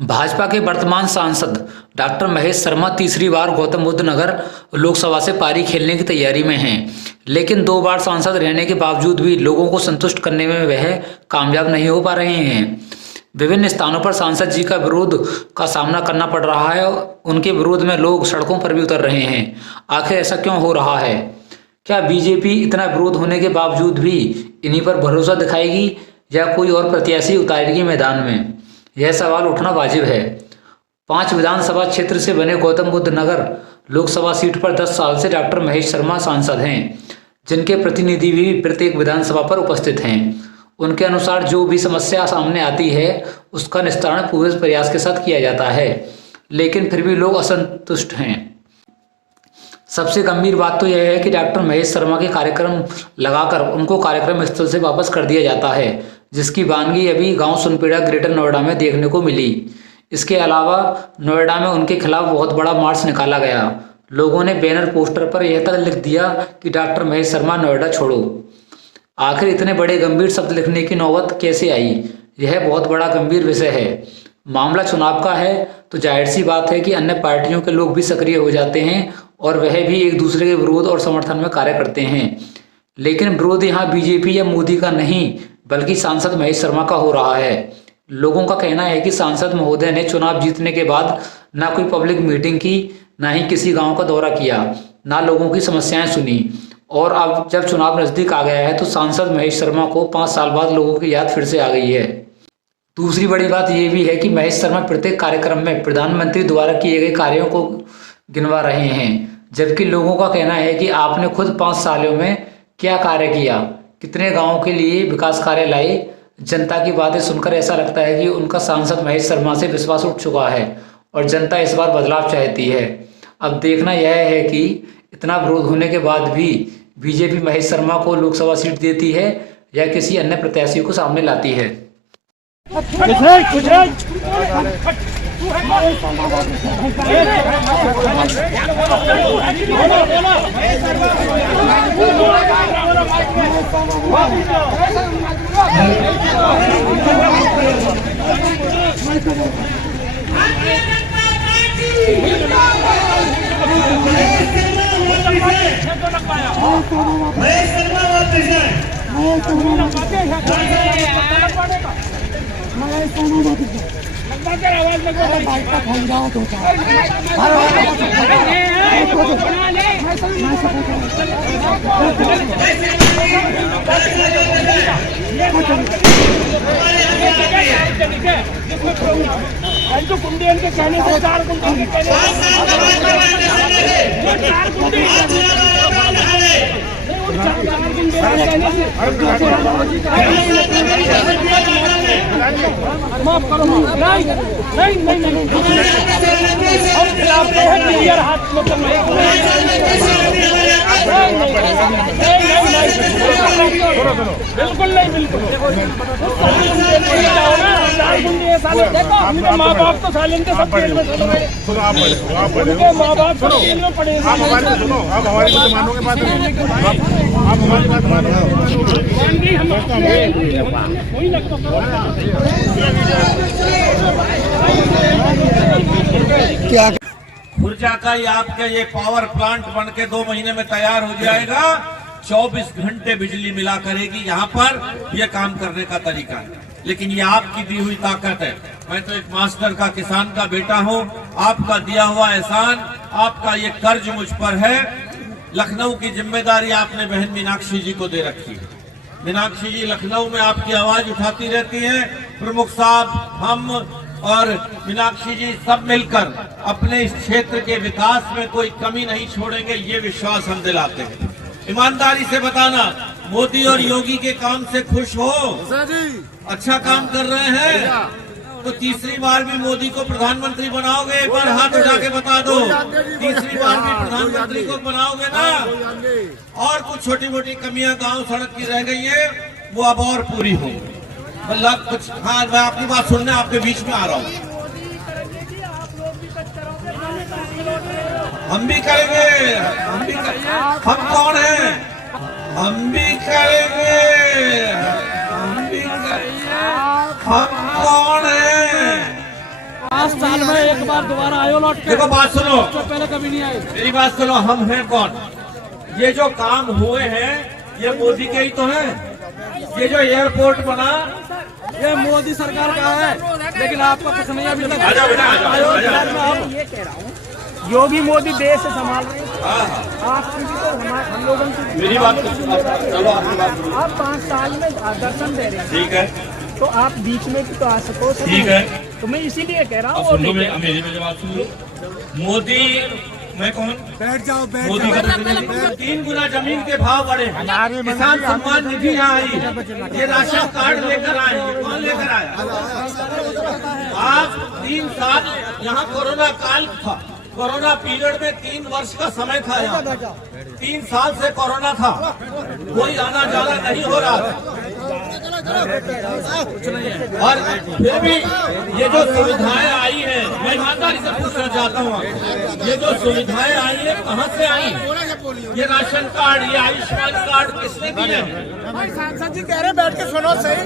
भाजपा के वर्तमान सांसद डॉक्टर महेश शर्मा तीसरी बार गौतम बुद्ध नगर लोकसभा से पारी खेलने की तैयारी में हैं, लेकिन 2 बार सांसद रहने के बावजूद भी लोगों को संतुष्ट करने में वह कामयाब नहीं हो पा रहे हैं। विभिन्न स्थानों पर सांसद जी का विरोध का सामना करना पड़ रहा है। उनके विरोध में लोग सड़कों पर भी उतर रहे हैं। आखिर ऐसा क्यों हो रहा है? क्या बीजेपी इतना विरोध होने के बावजूद भी इन्हीं पर भरोसा दिखाएगी या कोई और प्रत्याशी उतारेगी मैदान में? यह सवाल उठना वाजिब है। 5 विधानसभा क्षेत्र से बने गौतम बुद्ध नगर लोकसभा सीट पर 10 साल से डॉक्टर महेश शर्मा सांसद हैं, जिनके प्रतिनिधि भी प्रत्येक विधानसभा पर उपस्थित हैं। उनके अनुसार जो भी समस्या सामने आती है उसका निस्तारण पूरे प्रयास के साथ किया जाता है, लेकिन फिर भी लोग असंतुष्ट हैं। सबसे गंभीर बात तो यह है कि डॉक्टर महेश शर्मा के कार्यक्रम लगाकर उनको कार्यक्रम स्थल से वापस कर दिया जाता है, जिसकी वानगी अभी गांव सुनपेड़ा ग्रेटर नोएडा में देखने को मिली। इसके अलावा नोएडा में उनके खिलाफ बहुत बड़ा मार्च निकाला गया। लोगों ने बैनर पोस्टर पर यह तक लिख दिया कि डॉक्टर महेश शर्मा नोएडा छोड़ो। आखिर इतने बड़े गंभीर शब्द लिखने की नौबत कैसे आई? यह बहुत बड़ा गंभीर विषय है। मामला चुनाव का है तो जाहिर सी बात है कि अन्य पार्टियों के लोग भी सक्रिय हो जाते हैं और वह भी एक दूसरे के विरोध और समर्थन में कार्य करते हैं। लेकिन विरोध यहाँ बीजेपी या मोदी का नहीं बल्कि सांसद महेश शर्मा का हो रहा है। लोगों का कहना है कि सांसद महोदय ने चुनाव जीतने के बाद ना कोई पब्लिक मीटिंग की, ना ही किसी गांव का दौरा किया, ना लोगों की समस्याएं सुनी, और अब जब चुनाव नजदीक आ गया है तो सांसद महेश शर्मा को 5 साल बाद लोगों की याद फिर से आ गई है। दूसरी बड़ी बात यह भी है कि महेश शर्मा प्रत्येक कार्यक्रम में प्रधानमंत्री द्वारा किए गए कार्यों को गिनवा रहे हैं, जबकि लोगों का कहना है कि आपने खुद 5 सालों में क्या कार्य किया, कितने गांवों के लिए विकास कार्य लाए। जनता की बातें सुनकर ऐसा लगता है कि उनका सांसद महेश शर्मा से विश्वास उठ चुका है और जनता इस बार बदलाव चाहती है। अब देखना यह है कि इतना विरोध होने के बाद भी बीजेपी महेश शर्मा को लोकसभा सीट देती है या किसी अन्य प्रत्याशी को सामने लाती है। कुंडी के कहने से 4 कुंडी के कहने माफ करो। नहीं हम खिलाफ हैं क्लियर हाथ में बिल्कुल नहीं, बिल्कुल देखो अपने माँ बाप तो साले के सब जेल में चले गए, उनके माँ बाप सब जेल में पड़े। आप हमारी बात सुनो, आप हमारी बात मानोगे बात नहीं, आप हमारी बात मानोगे। क्या ऊर्जा का ये आपका ये पावर प्लांट बन के 2 महीने में तैयार हो जाएगा। 24 घंटे बिजली मिला करेगी। यहाँ पर ये काम करने का तरीका है, लेकिन ये आपकी दी हुई ताकत है। मैं तो एक मास्टर का, किसान का बेटा हूँ। आपका दिया हुआ एहसान, आपका ये कर्ज मुझ पर है। लखनऊ की जिम्मेदारी आपने बहन मीनाक्षी जी को दे रखी है। मीनाक्षी जी लखनऊ में आपकी आवाज उठाती रहती है। प्रमुख साहब, हम और मीनाक्षी जी सब मिलकर अपने इस क्षेत्र के विकास में कोई कमी नहीं छोड़ेंगे, ये विश्वास हम दिलाते हैं। ईमानदारी से बताना, मोदी और योगी के काम से खुश हो? अच्छा काम कर रहे हैं तो तीसरी बार भी मोदी को प्रधानमंत्री बनाओगे? एक बार हाथ उठा के बता दो, तीसरी बार भी प्रधानमंत्री को बनाओगे ना? और कुछ छोटी मोटी कमियां गांव सड़क की रह गई है, वो अब और पूरी होंगी। मतलब कुछ, हाँ मैं आपकी बात सुनने आपके बीच में आ रहा हूँ। हम भी करेंगे, हम कौन हैं? हम भी करेंगे, हम कौन हैं? 10 साल में एक बार दोबारा आयो लौट के। देखो बात सुनो, उससे पहले कभी नहीं आए। मेरी बात सुनो, हम हैं कौन? ये जो काम हुए हैं ये मोदी के ही तो हैं। ये जो एयरपोर्ट बना ये मोदी सरकार का है, लेकिन आपको कुछ नहीं अभी तक। आजा बेटा, आजा, आजा। मैं ये कह रहा हूँ, योगी मोदी देश से संभाल रहे हैं, आपकी भी तो हम लोगों की मेरी बात तो सुनो, चलो आपकी बात सुनो। आप 5 साल में दर्शन दे रहे हैं, ठीक है, तो आप बीच में भी तो आ सको। ठीक है, तो मैं इसीलिए कह रहा अब हूँ। सुन लो, मेरी बात सुन लो। मोदी, मैं कौन? बैठ जाओ, बैठ मोदी का प्रतिनिधि। 3 गुना जमीन के भाव बढ़े, किसान सम्मान निधि यहाँ आई, ये राशन कार्ड लेकर आए, ये कौन लेकर आया? आज 3 साल यहाँ कोरोना काल था, कोरोना पीरियड में 3 वर्ष का समय था यहाँ, 3 साल से कोरोना था, कोई आना जाना नहीं हो रहा था। और फिर भी ये जो सुविधाएं आई है, मैं ईमानदारी से पूछना चाहता हूँ, ये जो सुविधाएं आई है कहाँ से आई? ये राशन कार्ड, ये आयुष्मान कार्ड किसने दिए? सांसद जी कह रहे हैं, बैठ के सुनो सही।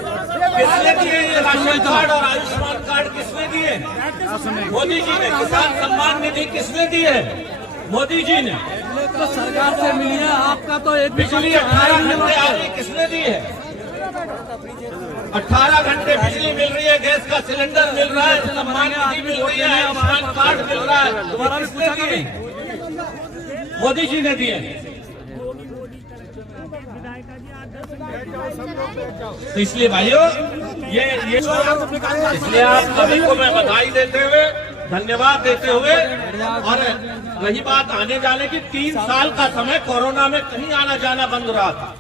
किसने दिए ये राशन कार्ड और आयुष्मान कार्ड किसने दिए? मोदी जी ने। किसान सम्मान निधि किसने दी है? मोदी जी ने। तो सरकार से मिली है, आपका तो एक बिजली 18 घंटे आ रही, किसने दी है? 18 घंटे बिजली मिल रही है, गैस का सिलेंडर मिल रहा है, सम्मान निधि मिल रही है, आयुष्मान कार्ड मिल रहा है, दोबारा किसने दिए? मोदी जी ने दिए। तो इसलिए भाइयों, ये इसलिए आप सभी को मैं बधाई देते हुए, धन्यवाद देते हुए, और रही बात आने जाने की, 3 साल का समय कोरोना में कहीं आना जाना बंद रहा था।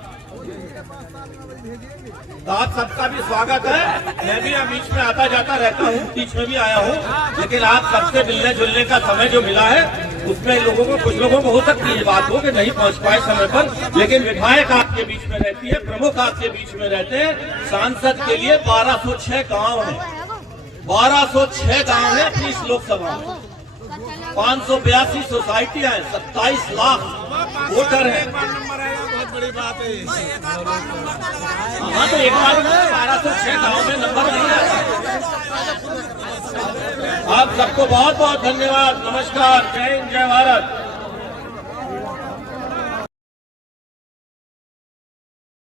तो आप सबका भी स्वागत है। मैं भी बीच में आता जाता रहता हूँ, बीच में भी आया हूँ, लेकिन आप सबसे मिलने जुलने का समय जो मिला है उसमें लोगों को, कुछ लोगों को हो सकती है बात हो कि नहीं पहुँच पाए समय पर, लेकिन विधायक आपके बीच में रहती है, प्रमुख आपके बीच में रहते हैं। सांसद के लिए 1206 गाँव है, 1206 गाँव है अपनी इस लोकसभा में, 582 सोसाइटियां हैं, 27 लाख वोटर हैं। बहुत बड़ी बात है। हाँ, तो एक बार 1206 गाँव में नंबर नहीं आता। आप सबको बहुत बहुत धन्यवाद, नमस्कार, जय हिंद, जय भारत।